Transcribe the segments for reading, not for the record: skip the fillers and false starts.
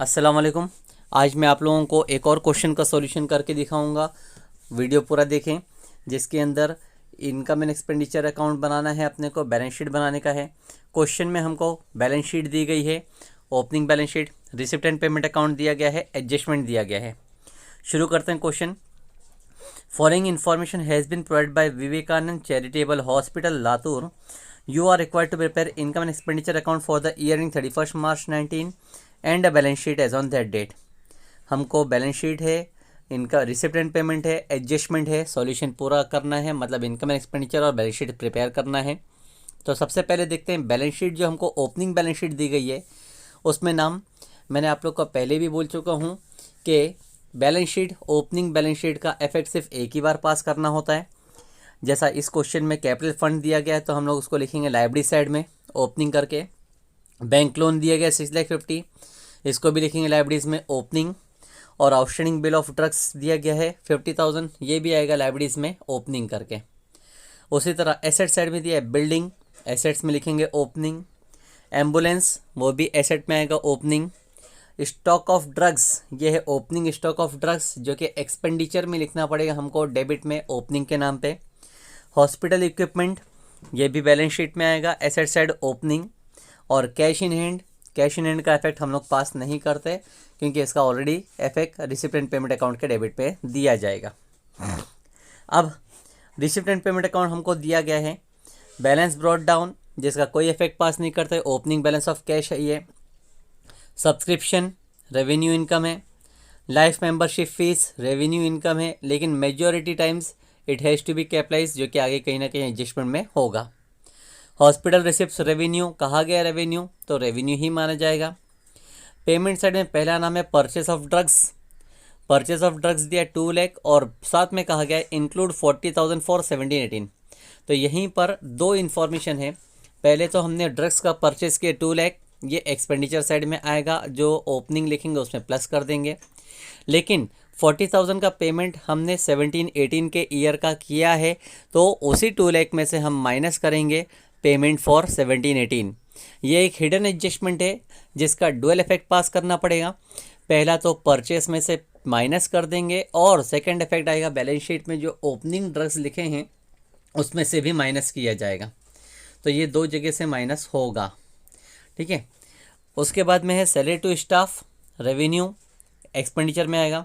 अस्सलाम वालेकुम। आज मैं आप लोगों को एक और क्वेश्चन का सॉल्यूशन करके दिखाऊंगा। वीडियो पूरा देखें, जिसके अंदर इनकम एंड एक्सपेंडिचर अकाउंट बनाना है, अपने को बैलेंस शीट बनाने का है। क्वेश्चन में हमको बैलेंस शीट दी गई है, opening balance sheet, receipt and payment account दिया गया है, एडजस्टमेंट दिया गया है। शुरू करते हैं question. Following information has been provide by Vivekanand charitable hospital Latur. You are required to prepare income and expenditure account for the year ending 31st March 19 and a balance sheet as on that date। हमको balance sheet है, इनका receipt and payment है, adjustment है, solution पूरा करना है, मतलब income and expenditure और बैलेंस शीट प्रिपेयर करना है। तो सबसे पहले देखते हैं बैलेंस शीट। जो हमको ओपनिंग बैलेंस शीट दी गई है, उसमें नाम मैंने आप लोग को पहले भी बोल चुका हूँ कि balance sheet, opening balance sheet का इफेक्ट सिर्फ एक ही बार पास करना होता है। जैसा इस क्वेश्चन में कैपिटल फंड दिया गया है, तो हम लोग उसको लिखेंगे लाइब्रेरी साइड में ओपनिंग करके। बैंक लोन दिया गया 6,50,000, इसको भी लिखेंगे लाइब्रेरीज में ओपनिंग। और आउटस्टैंडिंग बिल ऑफ ड्रग्स दिया गया है 50,000, ये भी आएगा लाइब्रेरीज में ओपनिंग करके। उसी तरह एसेट साइड में दिया है बिल्डिंग, एसेट्स में लिखेंगे ओपनिंग। एम्बुलेंस, वो भी एसेट में आएगा ओपनिंग। स्टॉक ऑफ ड्रग्स, ये है ओपनिंग स्टॉक ऑफ ड्रग्स, जो कि एक्सपेंडिचर में लिखना पड़ेगा हमको डेबिट में ओपनिंग के नाम पे। हॉस्पिटल इक्विपमेंट, ये भी बैलेंस शीट में आएगा, एसेट साइड ओपनिंग। और cash in hand, cash in hand का इफेक्ट हम लोग पास नहीं करते, क्योंकि इसका already effect receipt and payment account के डेबिट पे दिया जाएगा। अब रिसिप्ट एंड पेमेंट अकाउंट हमको दिया गया है बैलेंस ब्रॉट डाउन, जिसका कोई इफेक्ट पास नहीं करते, ओपनिंग बैलेंस ऑफ कैश है ये। सब्सक्रिप्शन रेवेन्यू इनकम है। Life membership fees revenue income है, लेकिन majority times it has to be capitalise, जो कि आगे कहीं ना कहीं एडजस्टमेंट में होगा। हॉस्पिटल रिसिप्ट रेवेन्यू, कहा गया रेवेन्यू, तो रेवेन्यू ही माना जाएगा। पेमेंट साइड में पहला नाम है purchase of drugs. Purchase of drugs दिया 2 लाख, और साथ में कहा गया है इंक्लूड 40,000 फॉर 17-18। तो यहीं पर दो इन्फॉर्मेशन है। पहले तो हमने ड्रग्स का परचेस किया 2 लाख, ये एक्सपेंडिचर साइड में आएगा, जो ओपनिंग लिखेंगे उसमें प्लस कर देंगे। लेकिन 40,000 का पेमेंट हमने 17-18 के ईयर का किया है, तो उसी 2 लाख में से हम माइनस करेंगे पेमेंट फॉर 17-18। ये एक हिडन एडजस्टमेंट है, जिसका डुअल इफेक्ट पास करना पड़ेगा। पहला तो परचेस में से माइनस कर देंगे, और सेकंड इफेक्ट आएगा बैलेंस शीट में जो ओपनिंग ड्रग्स लिखे हैं उसमें से भी माइनस किया जाएगा। तो ये दो जगह से माइनस होगा, ठीक है। उसके बाद में है salary to staff revenue, expenditure में आएगा।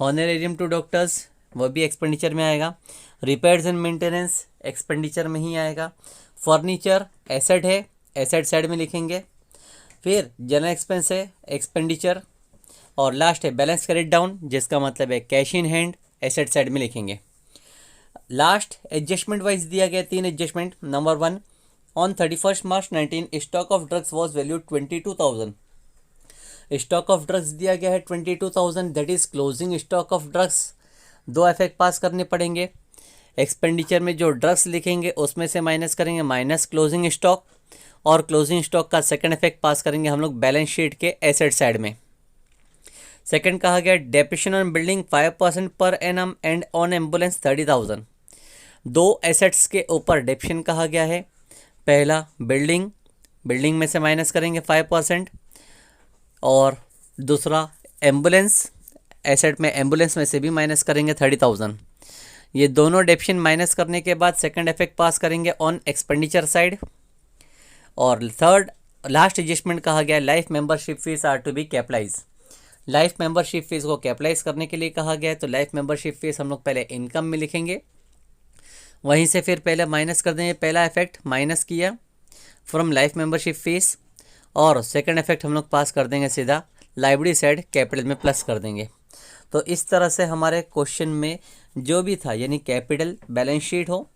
हॉनरेरियम टू डॉक्टर्स, वो भी एक्सपेंडिचर में आएगा। रिपेयर्स एंड मेंटेनेंस एक्सपेंडिचर में ही आएगा। फर्नीचर एसेट है, एसेट साइड में लिखेंगे। फिर जनरल एक्सपेंस है, एक्सपेंडिचर। और लास्ट है बैलेंस क्रेडिट डाउन, जिसका मतलब है cash in hand, asset side में लिखेंगे। लास्ट एडजस्टमेंट वाइज दिया गया 3 adjustment. Number 1, on 31st March 19 stock of drugs was valued 22,000। Stock of drugs दिया गया है 22,000, that is closing stock of drugs. दो इफेक्ट पास करने पड़ेंगे। एक्सपेंडिचर में जो ड्रग्स लिखेंगे उसमें से माइनस करेंगे, माइनस क्लोजिंग स्टॉक। और क्लोजिंग स्टॉक का सेकंड इफेक्ट पास करेंगे हम लोग बैलेंस शीट के एसेट साइड में। सेकंड कहा गया depreciation on building 5% per annum and on ambulance 30,000। दो एसेट्स के ऊपर डेप्रिसिएशन कहा गया है। पहला बिल्डिंग, बिल्डिंग में से माइनस करेंगे 5%। और दूसरा एम्बुलेंस, एसेट में एम्बुलेंस में से भी माइनस करेंगे 30,000। ये दोनों डेप्रिसिएशन माइनस करने के बाद सेकंड इफेक्ट पास करेंगे ऑन एक्सपेंडिचर साइड। और थर्ड लास्ट एडजस्टमेंट कहा गया life membership fees are to be capitalise. Life membership fees को कैपिटलाइज करने के लिए कहा गया है, तो लाइफ मेंबरशिप फीस हम लोग पहले इनकम में लिखेंगे, वहीं से फिर पहले माइनस कर देंगे। पहला इफेक्ट माइनस किया फ्रॉम लाइफ मेंबरशिप फीस, और सेकंड इफेक्ट हम लोग पास कर देंगे सीधा लाइब्रेरी साइड कैपिटल में प्लस कर देंगे। तो इस तरह से हमारे क्वेश्चन में जो भी था, यानी कैपिटल, बैलेंस शीट हो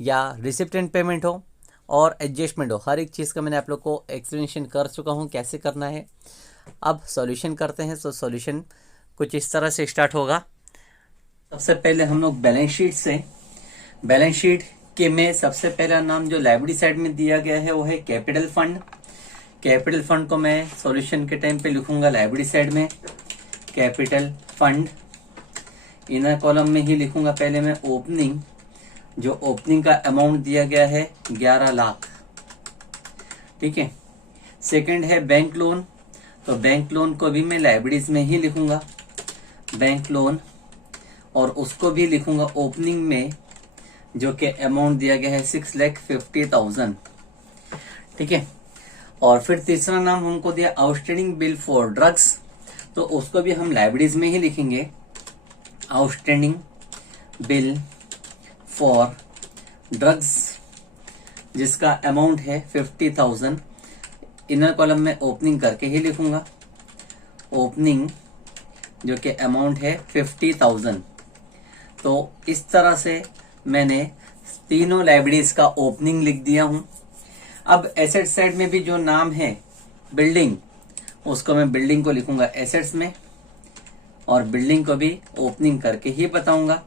या रिसिप्ट एंड पेमेंट हो और एडजस्टमेंट हो, हर एक चीज़ का मैंने आप लोग को एक्सप्लेनेशन कर चुका हूँ कैसे करना है। अब सॉल्यूशन करते हैं। तो सॉल्यूशन कुछ इस तरह से स्टार्ट होगा। सबसे पहले हम लोग बैलेंस शीट से, बैलेंस शीट के में सबसे पहला नाम जो लाइब्रेरी साइड में दिया गया है वो है कैपिटल फंड। कैपिटल फंड को मैं सॉल्यूशन के टाइम पे लिखूंगा लाइब्रेरी साइड में कैपिटल फंड। इनर कॉलम में ही लिखूंगा पहले मैं ओपनिंग, जो ओपनिंग का अमाउंट दिया गया है 11 लाख, ठीक है। सेकंड है बैंक लोन, तो बैंक लोन को भी मैं लाइबिलिटीज में ही लिखूंगा, बैंक लोन, और उसको भी लिखूंगा ओपनिंग में, जो कि अमाउंट दिया गया है 6,50,000। ठीक है। और फिर तीसरा नाम हमको दिया आउटस्टैंडिंग बिल फॉर ड्रग्स, तो उसको भी हम लाइबिलिटीज में ही लिखेंगे, आउटस्टैंडिंग बिल फॉर ड्रग्स, जिसका अमाउंट है 50,000। इनर कॉलम में ओपनिंग करके ही लिखूंगा, ओपनिंग जो कि अमाउंट है 50,000। तो इस तरह से मैंने तीनों लाइबिलिटीज का ओपनिंग लिख दिया हूं। अब एसेट साइड में भी जो नाम है बिल्डिंग, उसको मैं बिल्डिंग को लिखूंगा एसेट्स में, और बिल्डिंग को भी ओपनिंग करके ही बताऊंगा।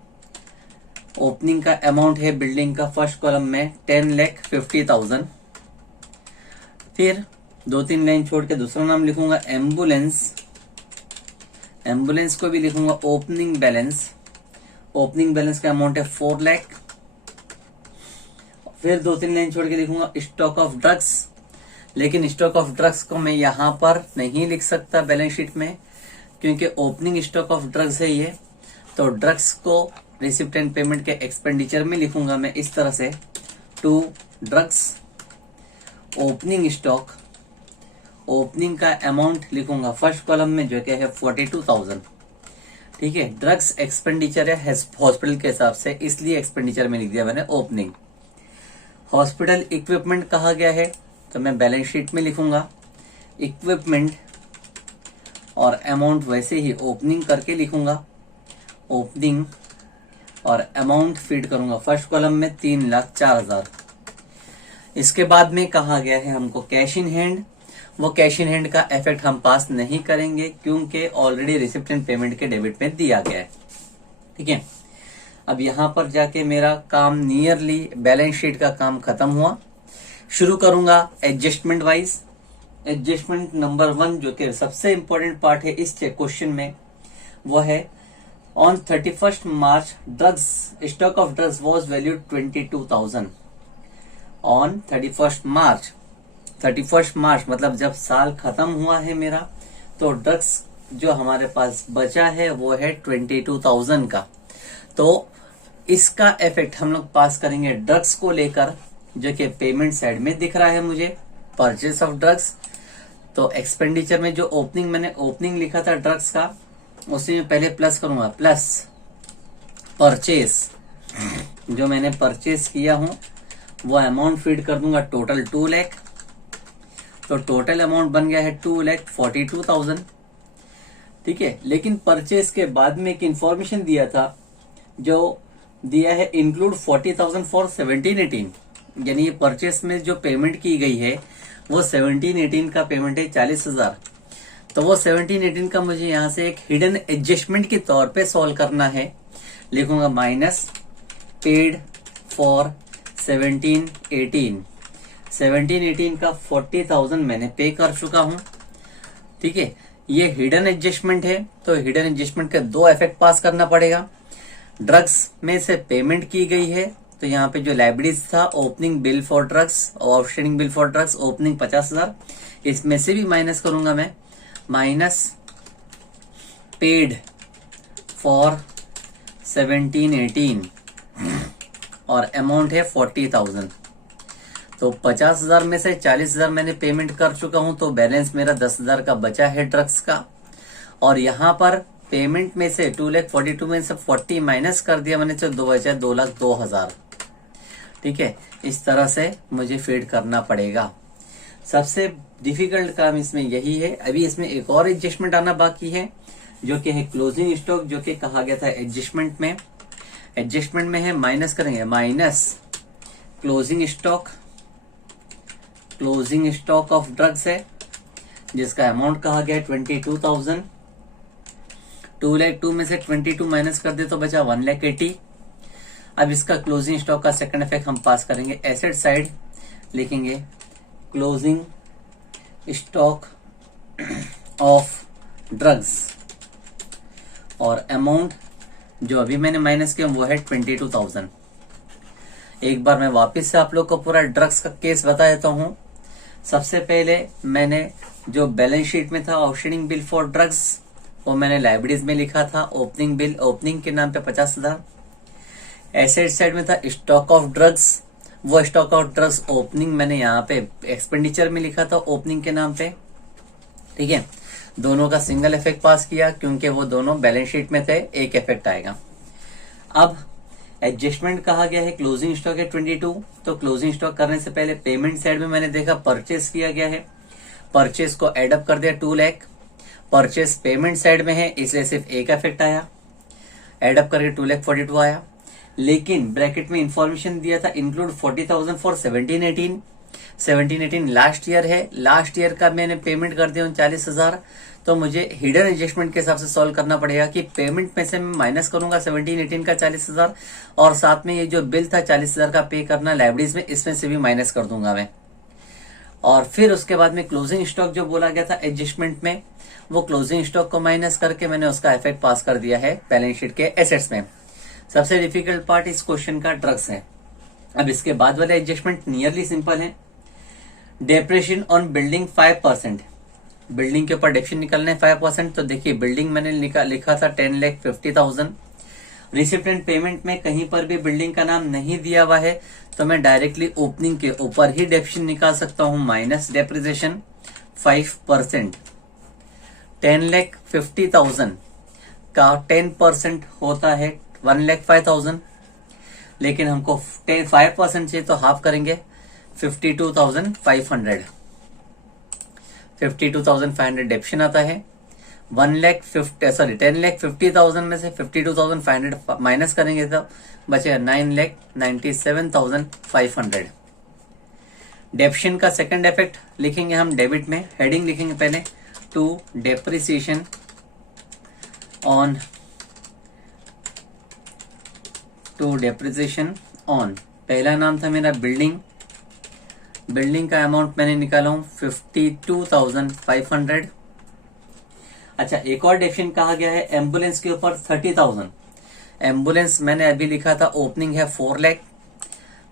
ओपनिंग का अमाउंट है बिल्डिंग का फर्स्ट कॉलम में 10,50,000। फिर 2-3 लाइन छोड़ के दूसरा नाम लिखूंगा एम्बुलेंस, एम्बुलेंस को भी लिखूंगा ओपनिंग बैलेंस, ओपनिंग बैलेंस का अमाउंट है 4 लाख। फिर 2-3 लाइन छोड़ के लिखूंगा स्टॉक ऑफ ड्रग्स, लेकिन स्टॉक ऑफ ड्रग्स को मैं यहां पर नहीं लिख सकता बैलेंस शीट में, क्योंकि ओपनिंग स्टॉक ऑफ ड्रग्स है ये। तो ड्रग्स को रिसिप्ट एंड पेमेंट के एक्सपेंडिचर में लिखूंगा मैं इस तरह से, to drugs, opening stock, opening का अमाउंट लिखूंगा फर्स्ट कॉलम में जो कि है 42,000। ठीक है। ड्रग्स एक्सपेंडिचर है हॉस्पिटल के हिसाब से, इसलिए एक्सपेंडिचर में लिख दिया मैंने ओपनिंग। हॉस्पिटल इक्विपमेंट कहा गया है, तो मैं बैलेंस शीट में लिखूंगा इक्विपमेंट, और अमाउंट वैसे ही ओपनिंग करके लिखूंगा, ओपनिंग, और अमाउंट फीड करूंगा फर्स्ट कॉलम में 3,04,000। इसके बाद में कहा गया है हमको कैश इन हैंड, वो कैश इन हैंड का इफेक्ट हम पास नहीं करेंगे, क्योंकि ऑलरेडी रिसिप्ट एंड पेमेंट के डेबिट में दिया गया है। ठीक है। अब यहां पर जाके मेरा काम नियरली बैलेंस शीट का काम खत्म हुआ। शुरू करूंगा एडजस्टमेंट वाइज। एडजस्टमेंट नंबर 1 जो कि सबसे इंपॉर्टेंट पार्ट है इस क्वेश्चन में, वो है on 31st March drugs stock of drugs was valued 22,000। On 31st मार्च मतलब जब साल खत्म हुआ है मेरा, तो ड्रग्स जो हमारे पास बचा है वो है 22,000 का। तो इसका इफेक्ट हम लोग पास करेंगे ड्रग्स को लेकर, जो कि पेमेंट साइड में दिख रहा है मुझे, परचेस ऑफ ड्रग्स। तो एक्सपेंडिचर में जो मैंने ओपनिंग लिखा था ड्रग्स का, उसी में पहले प्लस करूंगा, प्लस परचेस, जो मैंने परचेस किया हूं वो अमाउंट फीड कर दूंगा, टोटल 2 लाख। तो टोटल अमाउंट बन गया है 2,42,000। ठीक है। लेकिन परचेस के बाद में एक इंफॉर्मेशन दिया था, जो दिया है इंक्लूड 40,000 फॉर 17-18, यानी ये परचेस में जो पेमेंट की गई है वो 17-18 का पेमेंट है 40,000। तो वो 17-18 का मुझे यहां से एक हिडन एडजस्टमेंट के तौर पे सॉल्व करना है। लिखूंगा माइनस पेड फॉर 17-18। 17-18 का 40,000 मैंने पे कर चुका हूं। ठीक है। ये हिडन एडजस्टमेंट है, तो हिडन एडजस्टमेंट के 2 इफेक्ट पास करना पड़ेगा। ड्रग्स में से पेमेंट की गई है, तो यहाँ पे जो लाइबिलिटीज था ओपनिंग बिल फॉर ड्रग्स और outstanding bill for drugs, opening 50,000, इसमें से भी माइनस करूंगा मैं, माइनस पेड फॉर 17-18, और अमाउंट है 40,000। तो 50,000 में से 40,000 मैंने पेमेंट कर चुका हूं, तो बैलेंस मेरा 10,000 का बचा है ड्रग्स का। और यहां पर पेमेंट में से 2,42,000 में से 40 माइनस कर दिया मैंने, तो 2 बचा 2,02,000। ठीक है। इस तरह से मुझे फीड करना पड़ेगा। सबसे डिफिकल्ट काम इसमें यही है। अभी इसमें एक और एडजस्टमेंट आना बाकी है, जो कि है क्लोजिंग स्टॉक, जो कि कहा गया था एडजस्टमेंट में। एडजस्टमेंट में है माइनस करेंगे, minus closing stock, closing stock of drugs है, जिसका अमाउंट कहा गया है 22,000। 2,02,000 में से 22 माइनस कर दे तो बचा 1,80,000। अब इसका क्लोजिंग स्टॉक का सेकंड इफेक्ट हम पास करेंगे एसेट साइड, लिखेंगे क्लोजिंग स्टॉक ऑफ ड्रग्स, और अमाउंट जो अभी मैंने माइनस किया वो है 22,000। एक बार मैं वापस से आप लोग को पूरा ड्रग्स का केस बता देता हूं। सबसे पहले मैंने जो बैलेंस शीट में था आउटस्टैंडिंग बिल फॉर ड्रग्स, वो मैंने लाइब्रेरीज में लिखा था ओपनिंग बिल, ओपनिंग के नाम पे 50,000। एसेट साइड में था स्टॉक ऑफ ड्रग्स, वो स्टॉक ऑफ ड्रग्स ओपनिंग मैंने यहाँ पे एक्सपेंडिचर में लिखा था ओपनिंग के नाम पे। ठीक है, दोनों का सिंगल इफेक्ट पास किया क्योंकि वो दोनों बैलेंस शीट में थे, एक इफेक्ट आएगा। अब एडजस्टमेंट कहा गया है, क्लोजिंग स्टॉक है 22, तो क्लोजिंग स्टॉक करने से पहले पेमेंट साइड में मैंने देखा परचेस किया गया है, परचेस को एडअप कर दिया 2 लाख, परचेस पेमेंट साइड में है इसलिए सिर्फ एक इफेक्ट आया, एडअप करके 2,42,000 आया। लेकिन ब्रैकेट में इंफॉर्मेशन दिया था इंक्लूड 40,000 फॉर 17-18, 17-18 लास्ट ईयर है, लास्ट ईयर का मैंने पेमेंट कर दिया 39,000। तो मुझे हिडन एडजस्टमेंट के हिसाब से सॉल्व करना पड़ेगा कि पेमेंट में से मैं माइनस करूंगा 17-18 का 40,000 और साथ में ये जो बिल था 40,000 का पे करना लाइब्रेरीज में, इसमें से भी माइनस कर दूंगा मैं। और फिर उसके बाद में क्लोजिंग स्टॉक जो बोला गया था एडजस्टमेंट में, वो क्लोजिंग स्टॉक को माइनस करके मैंने उसका इफेक्ट पास कर दिया है बैलेंस शीट के एसेट्स में। सबसे डिफिकल्ट पार्ट इस क्वेश्चन का ड्रग्स है। अब इसके बाद वाले एडजस्टमेंट नियरली सिंपल है। डेप्रेशिएशन ऑन बिल्डिंग 5%, बिल्डिंग के ऊपर डेप्रेशिएशन निकलने 5%। तो देखिए बिल्डिंग मैंने लिखा था 10,50,000। रिसिप्टेंट पेमेंट में कहीं पर भी बिल्डिंग का नाम नहीं दिया हुआ है, तो मैं डायरेक्टली ओपनिंग के ऊपर ही डेप्रेशिएशन निकाल सकता हूं, माइनस डेप्रिसिएशन 5%। 10,50,000 का 10% होता है 1,05,000, लेकिन हमको 5% चाहिए तो हाफ करेंगे 52,500। 52,500 डेप्शन आता है। 10,50,000 में से 52,500 माइनस करेंगे तो बचेगा 9,97,500। डेप्शन का सेकंड इफेक्ट लिखेंगे हम डेबिट में, हेडिंग लिखेंगे पहले टू डेप्रिसिएशन ऑन पहला नाम था मेरा बिल्डिंग, बिल्डिंग का अमाउंट मैंने निकाला हूं 52,500। अच्छा, एक और डेप्शन कहा गया है एम्बुलेंस के ऊपर 30,000। एम्बुलेंस मैंने अभी लिखा था ओपनिंग है 4 लाख,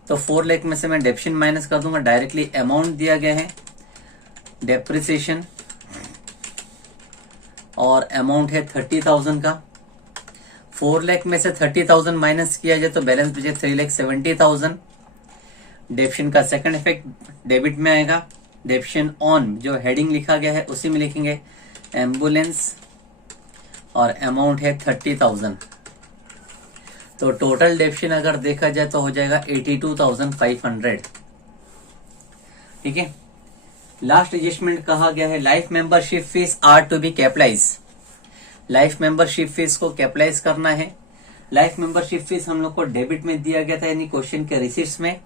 तो 4 लाख में से मैं डेप्शन माइनस कर दूंगा, डायरेक्टली अमाउंट दिया गया है डेप्रिसिएशन और अमाउंट है 30,000 का। 4 लाख में से 30,000 माइनस किया जाए तो बैलेंस बचे 3,70,000। डेप्शन का सेकंड इफेक्ट डेबिट में आएगा, डेप्शन ऑन जो हेडिंग लिखा गया है उसी में लिखेंगे एम्बुलेंस और अमाउंट है 30,000। तो टोटल डेप्शन अगर देखा जाए तो हो जाएगा 82,500। ठीक है, लास्ट एडजस्टमेंट कहा गया है life membership fees are to be capitalise. Life membership fees को कैपिटलाइज करना है। लाइफ मेंबरशिप फीस हम लोग को डेबिट में दिया गया था, यानी क्वेश्चन के रिसीट्स में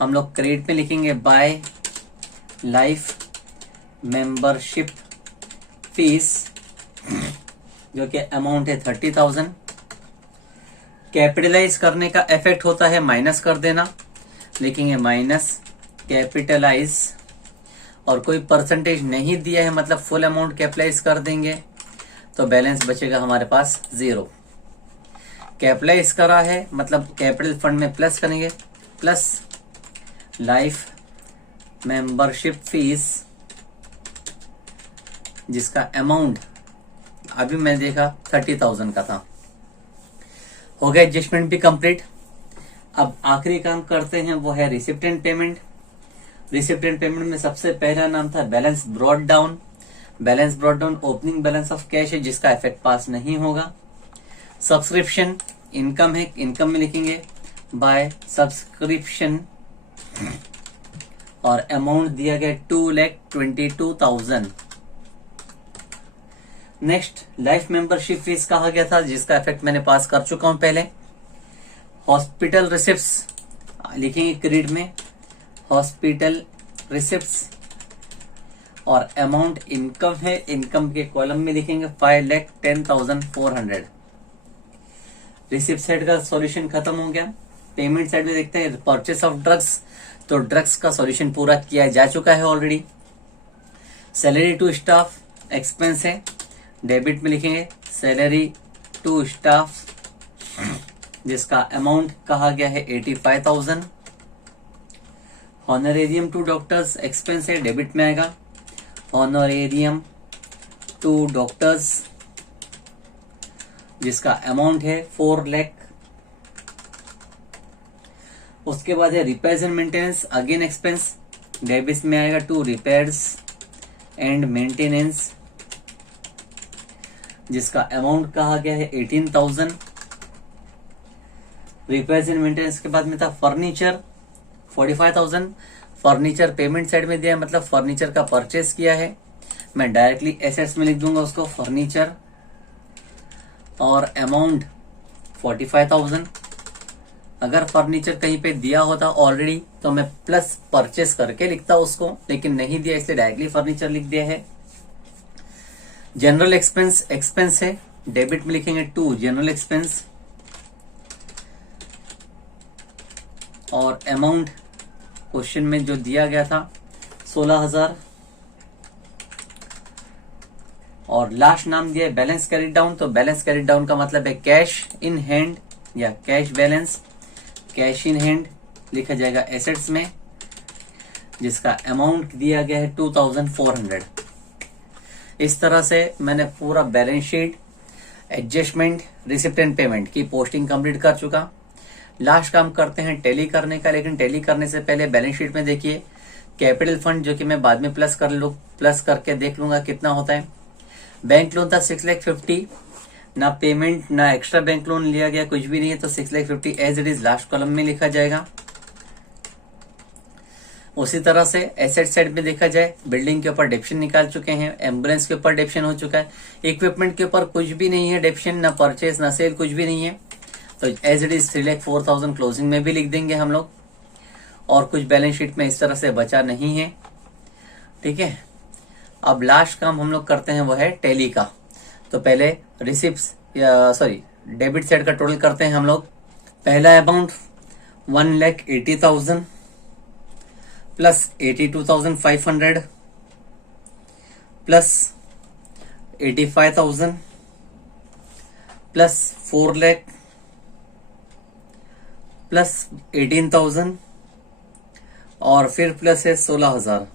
हम लोग क्रेडिट में लिखेंगे बाय लाइफ मेंबरशिप फीस जो कि अमाउंट है 30,000। कैपिटलाइज करने का इफेक्ट होता है माइनस कर देना, लिखेंगे माइनस कैपिटलाइज और कोई परसेंटेज नहीं दिया है मतलब फुल अमाउंट कैपिटलाइज कर देंगे तो बैलेंस बचेगा हमारे पास 0। कैपिटलाइज करा है मतलब कैपिटल फंड में प्लस करेंगे, प्लस लाइफ मेंबरशिप फीस जिसका अमाउंट अभी मैं देखा 30,000 का था। हो गया एडजस्टमेंट भी कंप्लीट। अब आखिरी काम करते हैं, वो है रिसिप्टेंट पेमेंट। रिसिप्टेंट पेमेंट में सबसे पहला नाम था balance brought down. Balance brought down opening balance of cash है जिसका इफेक्ट पास नहीं होगा। सब्सक्रिप्शन इनकम है, इनकम में लिखेंगे बाय सब्सक्रिप्शन और अमाउंट दिया गया 2,22,000। नेक्स्ट लाइफ मेंबरशिप फीस कहा गया था जिसका इफेक्ट मैंने पास कर चुका हूं पहले। हॉस्पिटल रिसिप्ट्स लिखेंगे क्रेडिट में, हॉस्पिटल रिसिप्ट्स और अमाउंट इनकम है, इनकम के कॉलम में लिखेंगे 5,10,400। रिसिप्ट साइड का सॉल्यूशन खत्म हो गया। पेमेंट साइड में देखते हैं परचेस ऑफ ड्रग्स, तो ड्रग्स का सॉल्यूशन पूरा किया जा चुका है already. Salary to staff expense है, डेबिट में लिखेंगे सैलरी टू स्टाफ जिसका अमाउंट कहा गया है 85,000। ऑनरेरियम टू डॉक्टर्स एक्सपेंस है, डेबिट में आएगा। ऑनरेरियम टू डॉक्टर्स जिसका अमाउंट है 4 लाख। उसके बाद है repairs and maintenance, again expense, debit में आएगा टू रिपेयर्स एंड मेंटेनेंस जिसका अमाउंट कहा गया है 18,000। रिपेयर्स एंड मेंटेनेंस के बाद में था फर्नीचर 45,000। फर्नीचर पेमेंट साइड में दिया है, मतलब फर्नीचर का परचेस किया है, मैं डायरेक्टली एसेट्स में लिख दूंगा उसको फर्नीचर, और अमाउंट 45,000। अगर फर्नीचर कहीं पे दिया होता ऑलरेडी तो मैं प्लस परचेस करके लिखता उसको, लेकिन नहीं दिया इसलिए डायरेक्टली फर्नीचर लिख दिया है। जनरल एक्सपेंस एक्सपेंस है, डेबिट में लिखेंगे टू जनरल एक्सपेंस, और अमाउंट क्वेश्चन में जो दिया गया था 16,000, और लास्ट नाम दिया है बैलेंस कैरिड डाउन। तो बैलेंस कैरिड डाउन का मतलब है कैश इन हैंड या cash balance. Cash in hand लिखा जाएगा एसेट्स में, जिसका अमाउंट दिया गया है 2,400। इस तरह से मैंने पूरा balance sheet, adjustment, receipt and payment की पोस्टिंग कंप्लीट कर चुका। लास्ट काम करते हैं टैली करने का, लेकिन टैली करने से पहले बैलेंस शीट में देखिए कैपिटल फंड, जो कि मैं बाद में प्लस करके देख लूंगा कितना होता है। बैंक लोन था 6,50,000, ना पेमेंट ना एक्स्ट्रा बैंक लोन लिया गया, कुछ भी नहीं है, तो 6,50,000 as it is last column में लिखा जाएगा। उसी तरह से एसेट साइड में देखा जाए, बिल्डिंग के ऊपर डेप्शन निकाल चुके हैं, एम्बुलेंस के ऊपर डेप्शन हो चुका है, इक्विपमेंट के ऊपर कुछ भी नहीं है डेप्शन, ना परचेज ना सेल, कुछ भी नहीं है, तो एज इट इज 3,04,000 क्लोजिंग में भी लिख देंगे हम लोग। और कुछ बैलेंस शीट में इस तरह से बचा नहीं है, ठीक है। अब लास्ट काम हम लोग करते हैं वो है टैली का। तो पहले रिसिप्ट्स या डेबिट साइड का टोटल करते हैं हम लोग। पहला amount 1,80,000 plus 82,500 plus 85,000 plus 4 lakh plus 18,000 और फिर प्लस है 16,000।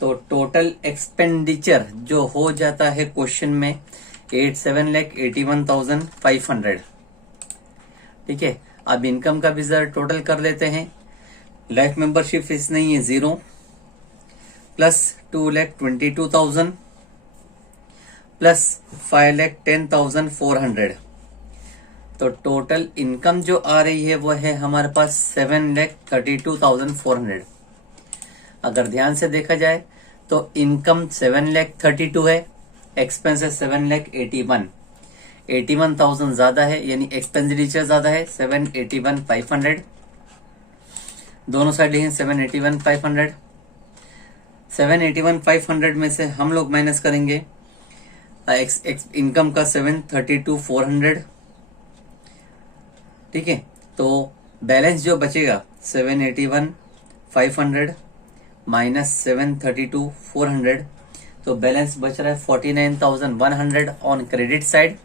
तो टोटल एक्सपेंडिचर जो हो जाता है क्वेश्चन में 7,81,500, ठीक है। अब इनकम का भी जरा टोटल कर लेते हैं। लाइफ मेंबरशिप फीस नहीं है 0 प्लस 2,22,000 प्लस 5,10,400। तो टोटल इनकम जो आ रही है वो है हमारे पास 7,32,400। अगर ध्यान से देखा जाए तो इनकम 7,32,000 है, एक्सपेंसेस 7,81,000 ज्यादा है, यानी एक्सपेंडिचर ज्यादा है 7,81,500। दोनों साइड लिखें 7,81,500। 7,81,500 में से हम लोग माइनस करेंगे इनकम का 7,32,400, ठीक है। तो बैलेंस जो बचेगा 7,81,500 माइनस 7,32,400, तो बैलेंस बच रहा है 49,100 ऑन क्रेडिट साइड,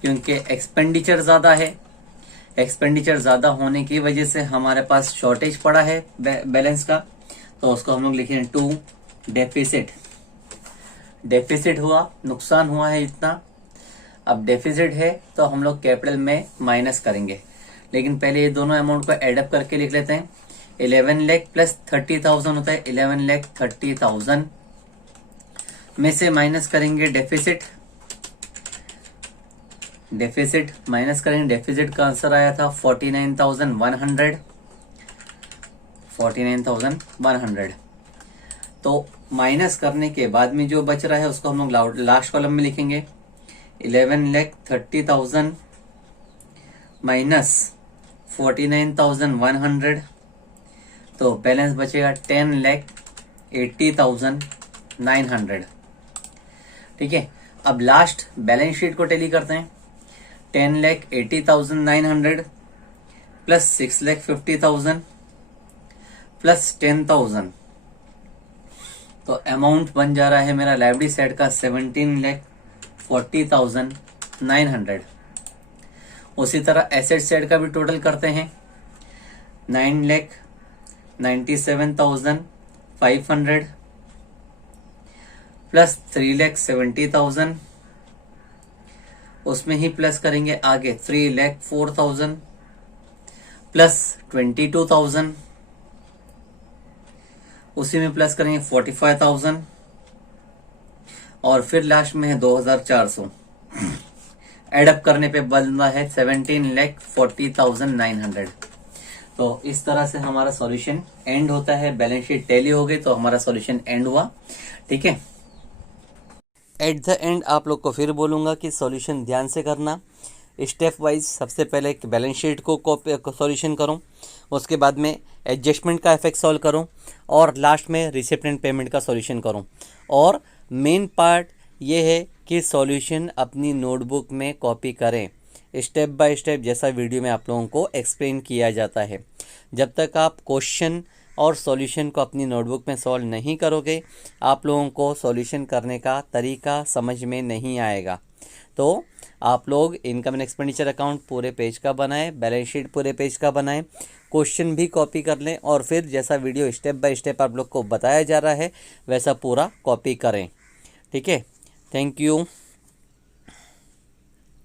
क्योंकि एक्सपेंडिचर ज्यादा है। एक्सपेंडिचर ज्यादा होने की वजह से हमारे पास शॉर्टेज पड़ा है बैलेंस का, तो उसको हम लोग लिखेंगे टू डेफिसिट। डेफिसिट हुआ, नुकसान हुआ है इतना। अब डेफिसिट है तो हम लोग कैपिटल में माइनस करेंगे, लेकिन पहले ये दोनों अमाउंट को एडअप करके लिख लेते हैं। 11 लाख प्लस 30,000 होता है 11,30,000 में से माइनस करेंगे डेफिसिट। डेफिसिट माइनस करेंगे, डेफिसिट का आंसर आया था 49,100। 49,100 तो माइनस करने के बाद में जो बच रहा है उसको हम लोग लास्ट कॉलम में लिखेंगे। 11,30,000 माइनस 49,100, तो बैलेंस बचेगा 10,80,900, ठीक है। अब लास्ट बैलेंस शीट को टैली करते हैं। 10,80,900 प्लस 6,50,000 प्लस 10,000, तो अमाउंट बन जा रहा है मेरा लाइब्रेरी साइड का 17,40,900। उसी तरह एसेट साइड का भी टोटल करते हैं। 97,500 प्लस 3,70,000, उसमें ही प्लस करेंगे आगे 3,04,000 प्लस 22,000, उसी में प्लस करेंगे 45,000 और फिर लास्ट में है 2,400। एडअप करने पे बनता है 17,40,900। तो इस तरह से हमारा सॉल्यूशन एंड होता है। बैलेंस शीट टैली हो गई तो हमारा सॉल्यूशन एंड हुआ। ठीक है, एट द एंड आप लोग को फिर बोलूँगा कि सॉल्यूशन ध्यान से करना, स्टेप वाइज। सबसे पहले बैलेंस शीट को सॉल्यूशन करूँ, उसके बाद में एडजस्टमेंट का इफेक्ट सॉल्व करूँ और लास्ट में रिसिप्ट एंड पेमेंट का सॉल्यूशन करूँ। और मेन पार्ट ये है कि सॉल्यूशन अपनी नोटबुक में कॉपी करें, स्टेप बाय स्टेप, जैसा वीडियो में आप लोगों को एक्सप्लेन किया जाता है। जब तक आप क्वेश्चन और सॉल्यूशन को अपनी नोटबुक में सॉल्व नहीं करोगे, आप लोगों को सॉल्यूशन करने का तरीका समझ में नहीं आएगा। तो आप लोग इनकम एंड एक्सपेंडिचर अकाउंट पूरे पेज का बनाएं, बैलेंस शीट पूरे पेज का बनाएं, क्वेश्चन भी कॉपी कर लें और फिर जैसा वीडियो स्टेप बाय स्टेप आप लोग को बताया जा रहा है वैसा पूरा कॉपी करें। ठीक है, थैंक यू।